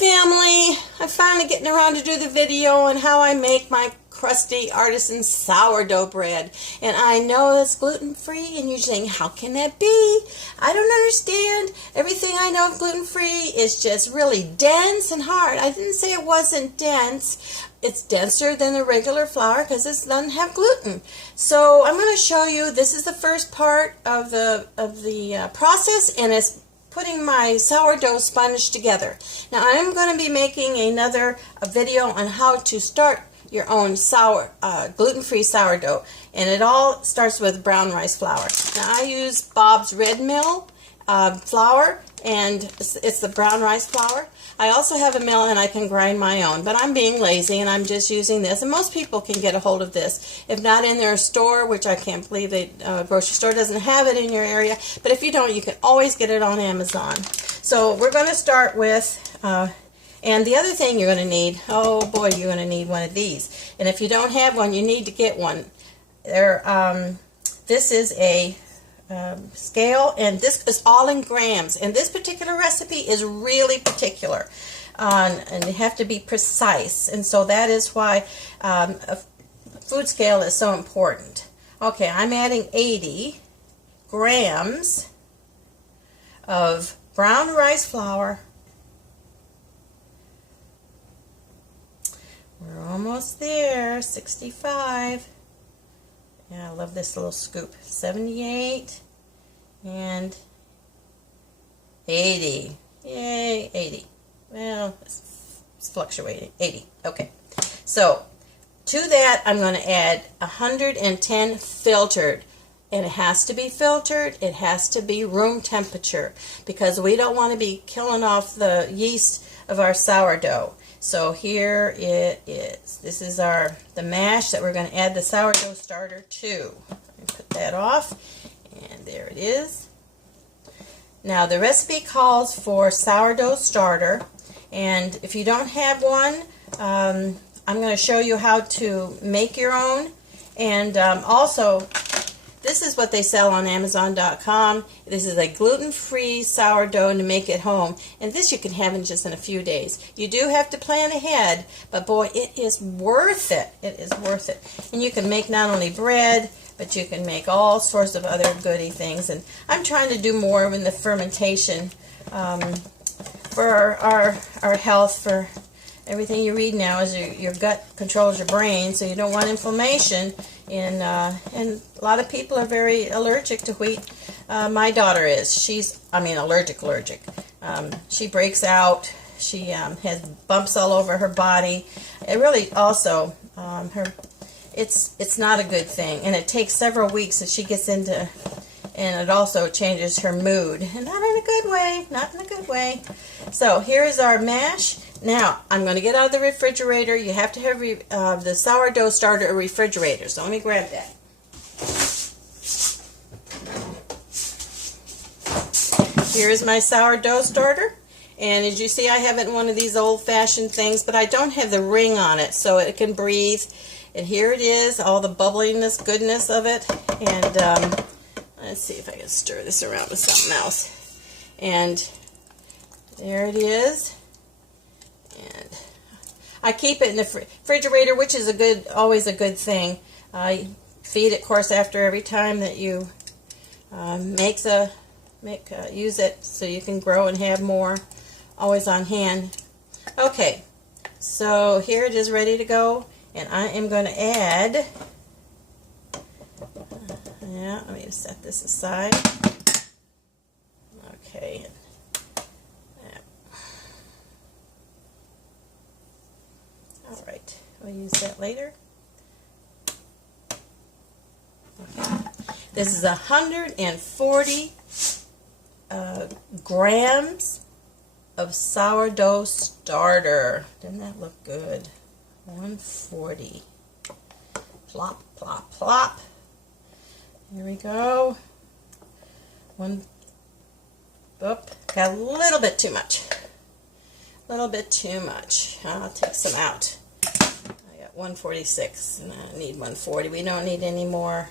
family, I'm finally getting around to do the video on how I make my crusty artisan sourdough bread. And I know it's gluten-free, and you're saying, how can that be? I don't understand. Everything I know of gluten-free is just really dense and hard. I didn't say it wasn't dense. It's denser than the regular flour because it doesn't have gluten. So I'm going to show you, this is the first part of the process, and it's putting my sourdough sponge together. Now I'm going to be making another video on how to start your own gluten-free sourdough, and it all starts with brown rice flour. Now I use Bob's Red Mill flour, and it's the brown rice flour. I also have a mill and I can grind my own, but I'm being lazy and I'm just using this, and most people can get a hold of this. If not in their store, which I can't believe the grocery store doesn't have it in your area, but if you don't, you can always get it on Amazon. So we're going to start with, and the other thing you're going to need, oh boy, you're going to need one of these. And if you don't have one, you need to get one. This is a scale, and this is all in grams, and this particular recipe is really particular, and you have to be precise, and so that is why a food scale is so important. Okay, I'm adding 80 grams of brown rice flour. We're almost there. 65. Yeah, I love this little scoop. 78 and 80. Yay, 80. Well, it's fluctuating. 80. Okay. So, to that, I'm going to add 110 filtered. And it has to be filtered. It has to be room temperature, because we don't want to be killing off the yeast of our sourdough. So here it is. This is the mash that we're going to add the sourdough starter to. Put that off, and there it is. Now the recipe calls for sourdough starter, and if you don't have one, I'm going to show you how to make your own. And also, this is what they sell on Amazon.com. This is a gluten-free sourdough to make at home. And this you can have in just in a few days. You do have to plan ahead, but boy, it is worth it. It is worth it. And you can make not only bread, but you can make all sorts of other goody things. And I'm trying to do more in the fermentation for our health, for everything you read now is your gut controls your brain, so you don't want inflammation. And a lot of people are very allergic to wheat. My daughter is. She's, allergic. She breaks out. She has bumps all over her body. It really also, it's not a good thing. And it takes several weeks that she gets into, and it also changes her mood. And not in a good way. Not in a good way. So here is our mash. Now, I'm going to get out of the refrigerator. You have to have the sourdough starter a refrigerator. So let me grab that. Here is my sourdough starter. And as you see, I have it in one of these old-fashioned things, but I don't have the ring on it so it can breathe. And here it is, all the bubbliness, goodness of it. And let's see if I can stir this around with something else. And there it is. And I keep it in the refrigerator, which is always a good thing. I feed it, of course, after every time that you use it, so you can grow and have more, always on hand. Okay, so here it is ready to go, and I am going to add. Let me just set this aside. Okay. Alright, we'll use that later. Okay. This is 140 grams of sourdough starter. Doesn't that look good? 140. Plop, plop, plop. Here we go. Got a little bit too much. A little bit too much. I'll take some out. I got 146 and I need 140. We don't need any more.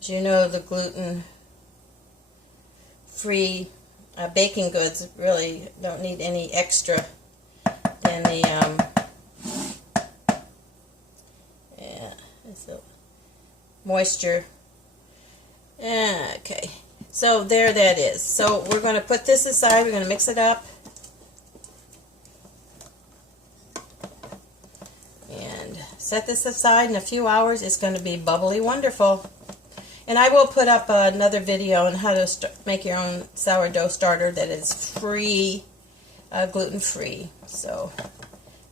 As you know, the gluten-free baking goods really don't need any extra in the moisture. Okay, so there that is. So we're going to put this aside. We're going to mix it up. And set this aside. In a few hours, it's going to be bubbly wonderful. And I will put up another video on how to make your own sourdough starter that is free, gluten-free. So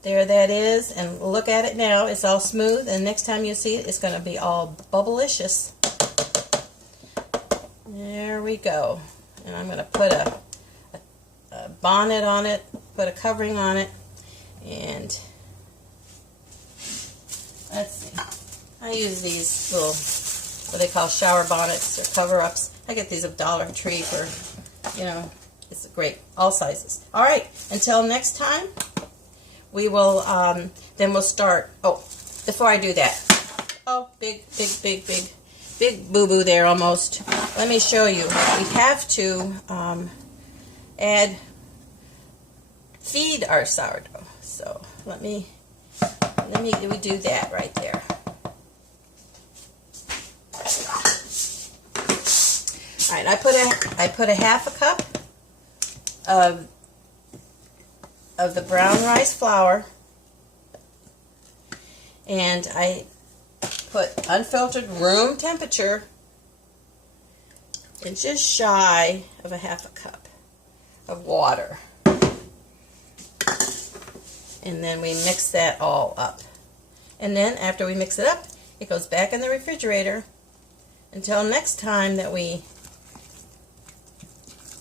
there that is. And look at it now. It's all smooth. And next time you see it, it's going to be all bubblicious. There we go. And I'm going to put a bonnet on it, put a covering on it, and let's see. I use these little, what they call shower bonnets or cover-ups. I get these at Dollar Tree for, you know, it's great, all sizes. All right, until next time, we will, then we'll start. Oh, before I do that, oh, big boo-boo there almost. Let me show you. We have to feed our sourdough. So let me do that right there. All right, I put a half a cup of the brown rice flour, and I put unfiltered room temperature and just shy of a half a cup of water. And then we mix that all up. And then after we mix it up, it goes back in the refrigerator until next time that we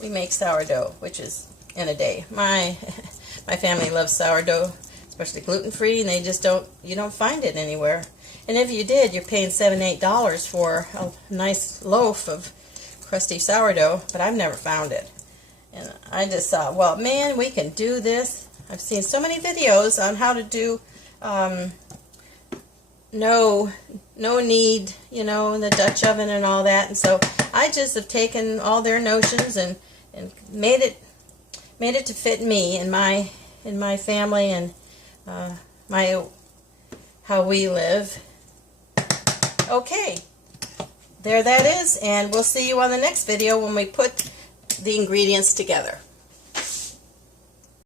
make sourdough, which is in a day. My family loves sourdough, especially gluten-free, and you don't find it anywhere. And if you did, you're paying $7, $8 for a nice loaf of crusty sourdough, but I've never found it. And I just thought, well, man, we can do this. I've seen so many videos on how to do no knead, you know, in the Dutch oven and all that. And so I just have taken all their notions and made it to fit me and my family and how we live. Okay, there that is, and we'll see you on the next video when we put the ingredients together.